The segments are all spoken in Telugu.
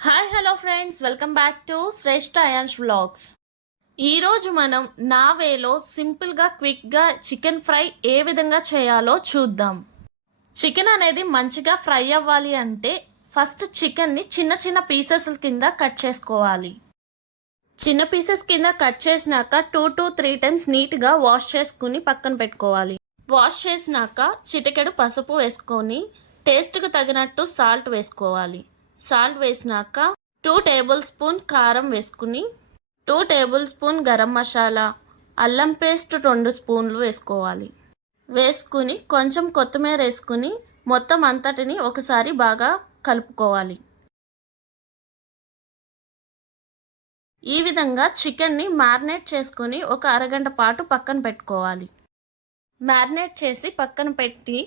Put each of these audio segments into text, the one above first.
Hi hello friends welcome back to Shreshta Ayan's vlogs ఈరోజు మనం నా వేలో సింపుల్గా క్విక్గా చికెన్ ఫ్రై ఏ విధంగా చేయాలో చూద్దాం. చికెన్ అనేది మంచిగా ఫ్రై అవ్వాలి అంటే ఫస్ట్ చికెన్ని చిన్న చిన్న పీసెస్ కింద కట్ చేసుకోవాలి. చిన్న పీసెస్ కింద కట్ చేసినాక టూ టు త్రీ టైమ్స్ నీట్గా వాష్ చేసుకుని పక్కన పెట్టుకోవాలి. వాష్ చేసినాక చిటికెడు పసుపు వేసుకొని టేస్ట్కు తగినట్టు సాల్ట్ వేసుకోవాలి. సాల్ట్ వేసినాక టూ టేబుల్ స్పూన్ కారం వేసుకుని two tablespoon garam masala అల్లం పేస్ట్ రెండు స్పూన్లు వేసుకోవాలి. వేసుకుని కొంచెం కొత్తిమీర వేసుకుని మొత్తం అంతటిని ఒకసారి బాగా కలుపుకోవాలి. ఈ విధంగా చికెన్ని మ్యారినేట్ చేసుకుని ఒక అరగంట పాటు పక్కన పెట్టుకోవాలి. మ్యారినేట్ చేసి పక్కన పెట్టి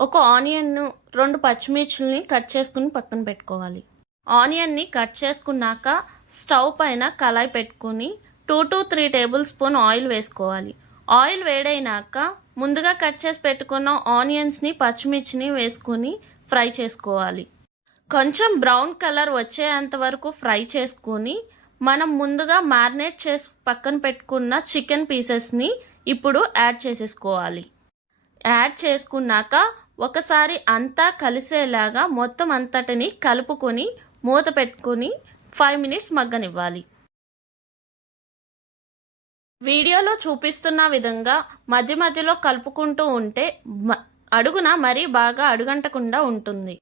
ఒక ఆనియన్ను రెండు పచ్చిమిర్చిల్ని కట్ చేసుకుని పక్కన పెట్టుకోవాలి. ఆనియన్ని కట్ చేసుకున్నాక స్టవ్ పైన కళాయి పెట్టుకుని two to three tablespoon oil వేసుకోవాలి. ఆయిల్ వేడైనాక ముందుగా కట్ చేసి పెట్టుకున్న ఆనియన్స్ని పచ్చిమిర్చిని వేసుకుని ఫ్రై చేసుకోవాలి. కొంచెం బ్రౌన్ కలర్ వచ్చేంత వరకు ఫ్రై చేసుకుని మనం ముందుగా మ్యారినేట్ చేసి పక్కన పెట్టుకున్న చికెన్ పీసెస్ని ఇప్పుడు యాడ్ చేసేసుకోవాలి. యాడ్ చేసుకున్నాక ఒకసారి అంతా కలిసేలాగా మొత్తం అంతటిని కలుపుకొని మూత పెట్టుకొని ఫైవ్ మినిట్స్ మగ్గనివ్వాలి. వీడియోలో చూపిస్తున్న విధంగా మధ్య మధ్యలో కలుపుకుంటూ ఉంటే అడుగున మరీ బాగా అడుగంటకుండా ఉంటుంది.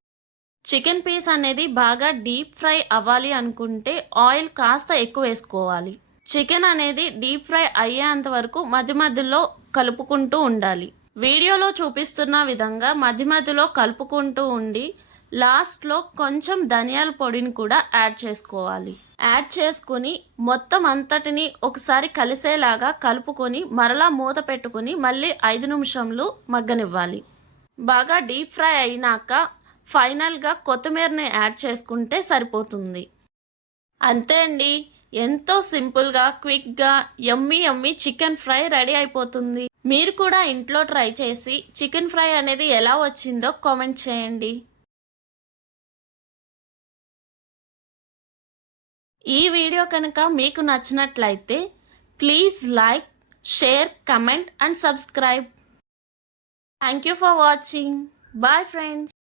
చికెన్ పీస్ అనేది బాగా డీప్ ఫ్రై అవ్వాలి అనుకుంటే ఆయిల్ కాస్త ఎక్కువ వేసుకోవాలి. చికెన్ అనేది డీప్ ఫ్రై అయ్యేంత వరకు మధ్య మధ్యలో కలుపుకుంటూ ఉండాలి. వీడియోలో చూపిస్తున్న విధంగా మధ్య మధ్యలో కలుపుకుంటూ ఉండి లాస్ట్లో కొంచెం ధనియాల పొడిని కూడా యాడ్ చేసుకోవాలి. యాడ్ చేసుకుని మొత్తం అంతటిని ఒకసారి కలిసేలాగా కలుపుకొని మరలా మూత పెట్టుకుని మళ్ళీ ఐదు నిమిషంలు మగ్గనివ్వాలి. బాగా డీప్ ఫ్రై అయినాక ఫైనల్గా కొత్తిమీరని యాడ్ చేసుకుంటే సరిపోతుంది. అంతే అండి. ఎంతో సింపుల్గా క్విక్గా ఎమ్మి ఎమ్మి చికెన్ ఫ్రై రెడీ అయిపోతుంది. మీరు కూడా ఇంట్లో ట్రై చేసి చికెన్ ఫ్రై అనేది ఎలా వచ్చిందో కామెంట్ చేయండి. ఈ వీడియో కనుక మీకు నచ్చినట్లయితే please like share comment and subscribe. Thank you for watching. Bye friends.